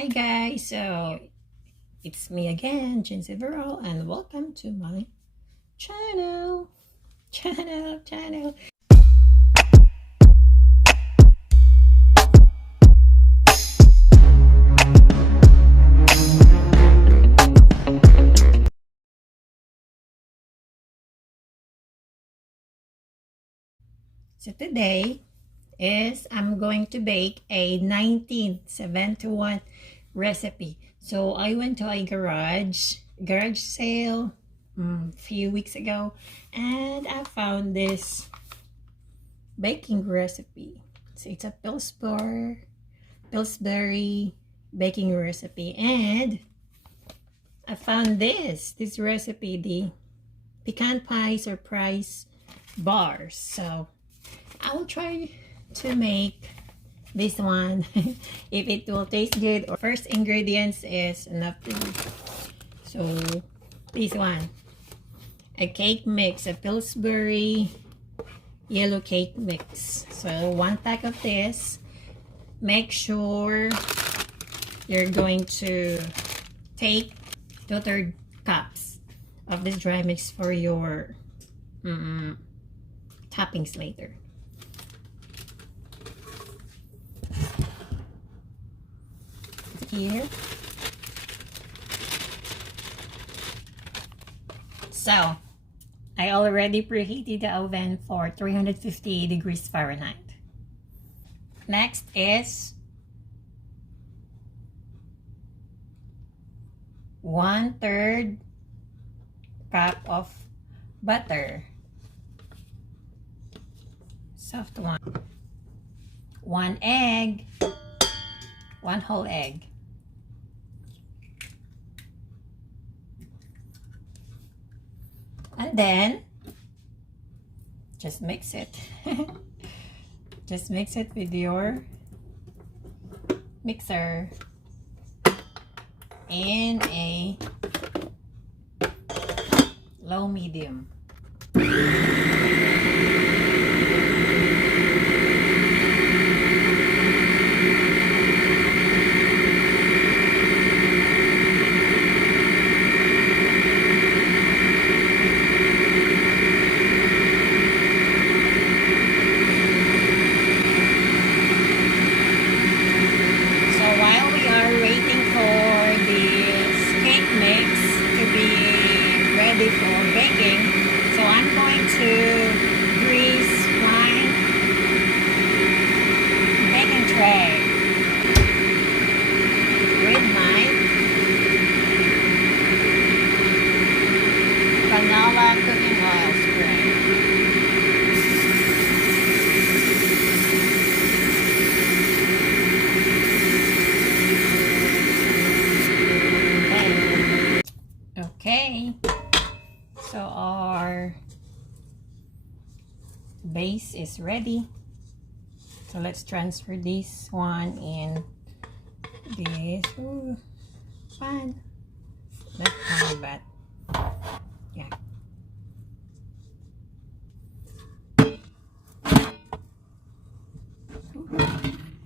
Hi guys, so it's me again, Jeansy Veral, and welcome to my channel. So today I'm going to bake a 1971 recipe. So I went to a garage sale a few weeks ago, and I found this baking recipe. So it's a Pillsbury baking recipe, and I found this recipe, the pecan pie surprise bars. So I will try to make this one if it will taste good. Or first ingredients is enough to do. So this one, a cake mix, a Pillsbury yellow cake mix. So 1 pack of this. Make sure you're going to take 2/3 cups of this dry mix for your toppings later. Here. So I already preheated the oven for 350 degrees Fahrenheit. Next is 1/3 cup of butter, soft one, 1 egg, 1 whole egg, and then just mix it. Just mix it with your mixer in a low medium. For baking, so I'm going to grease my baking tray with my vanilla cooking oil spray. Okay. So our base is ready. So let's transfer this one in this pan. Not pan, but yeah.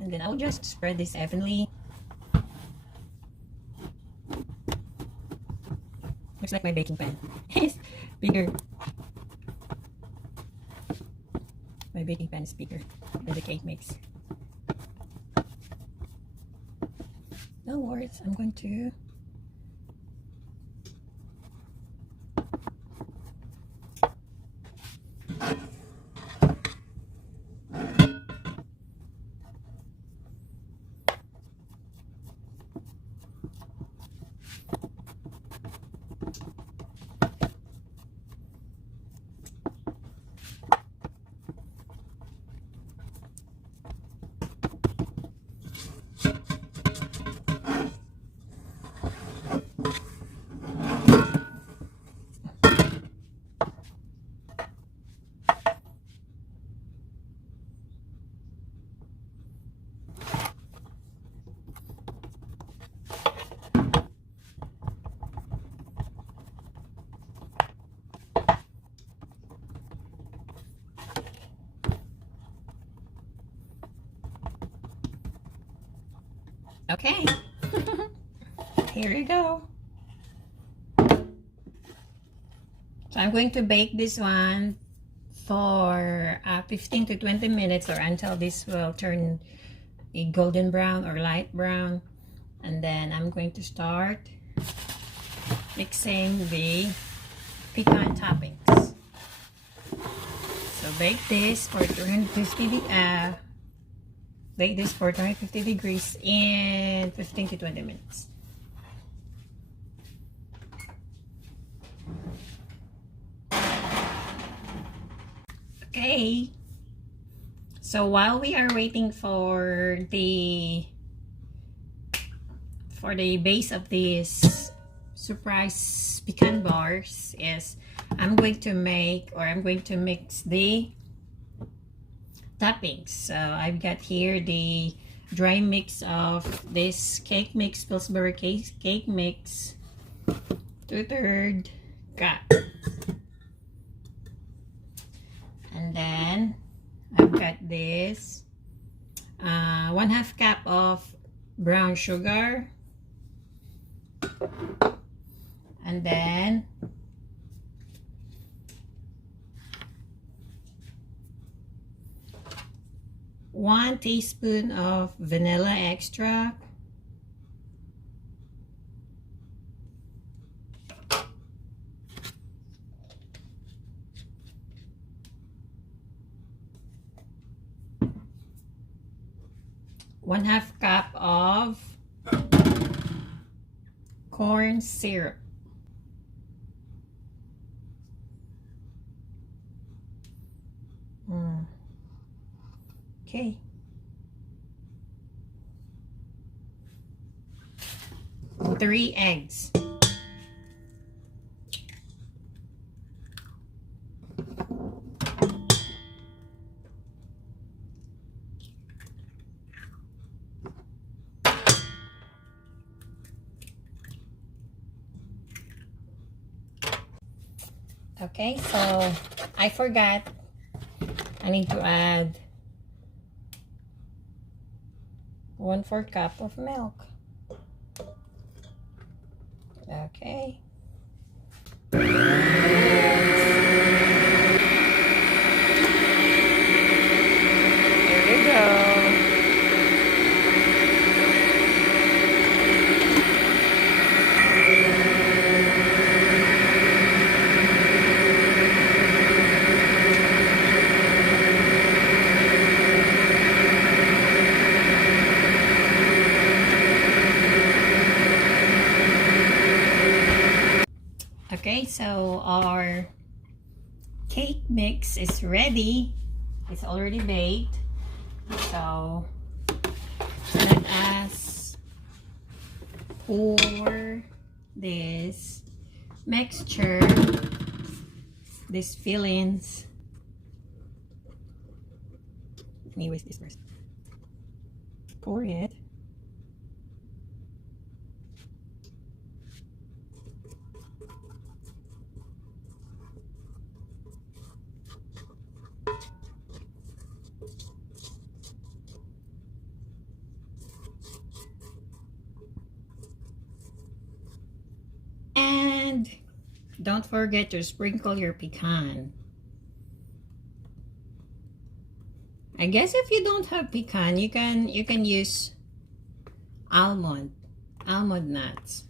And then I'll just spread this evenly. Looks like my baking pan is bigger. My baking pan is bigger than the cake mix. No worries, I'm going to Okay, Here you go. So I'm going to bake this one for 15 to 20 minutes, or until this will turn a golden brown or light brown. And then I'm going to start mixing the pecan toppings. So bake this for 250 degrees in 15 to 20 minutes. Okay, so while we are waiting for the base of these surprise pecan bars, I'm going to mix the toppings. So I've got here the dry mix of this cake mix, Pillsbury cake mix, 2/3 cup. And then I've got this 1/2 cup of brown sugar, and then one teaspoon of vanilla extract, one-half cup of corn syrup, okay, 3 eggs, okay. So I forgot, I need to add 1/4 cup of milk. Okay. There you go. Okay, so our cake mix is ready. It's already baked. So let us pour this mixture, these fillings. Let me whisk this first. Pour it. And don't forget to sprinkle your pecan. I guess if you don't have pecan, you can use almond nuts.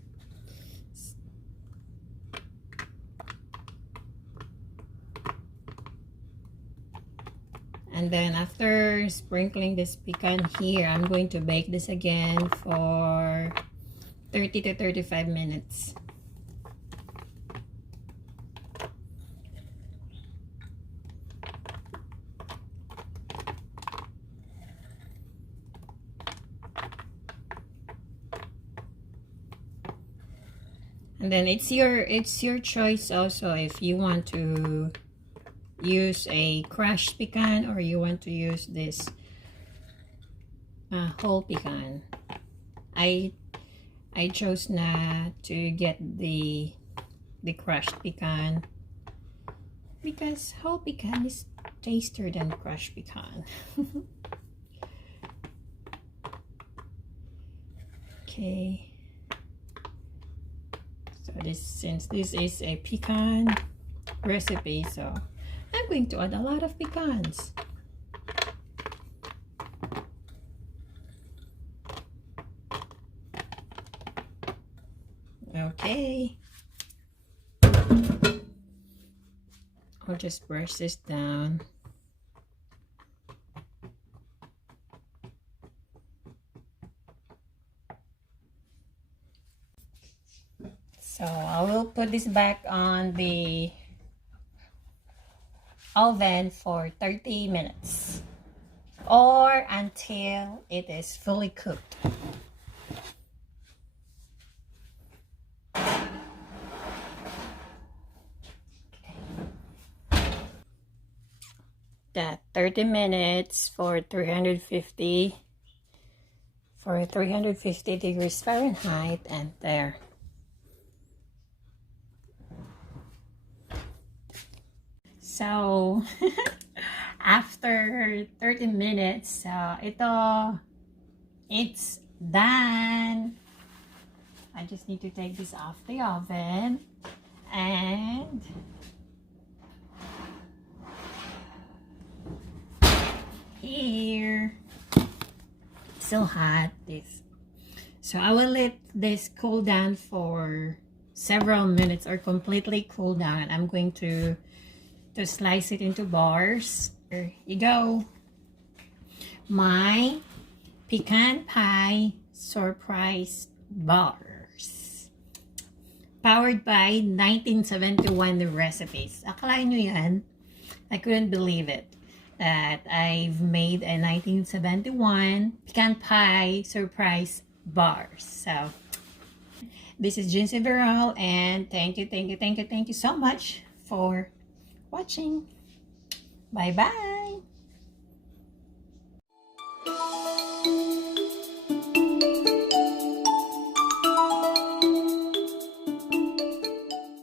And then after sprinkling this pecan here, I'm going to bake this again for 30 to 35 minutes. And then it's your choice also if you want to use a crushed pecan or you want to use this whole pecan. I chose not to get the crushed pecan because whole pecan is tastier than crushed pecan. Okay. So since this is a pecan recipe, so I'm going to add a lot of pecans. Okay. I'll just brush this down. So I will put this back on the oven for 30 minutes or until it is fully cooked. That 30 minutes for 350 degrees Fahrenheit, and there. So after 30 minutes, it's done. I just need to take this off the oven, and here, still hot. So I will let this cool down for several minutes or completely cool down. I'm going to slice it into bars. There you go. My pecan pie surprise bars. Powered by 1971 recipes. Akala nyo yan? I couldn't believe it that I've made a 1971 pecan pie surprise bars. So this is Jeansy Veral, and thank you so much for watching. Bye bye.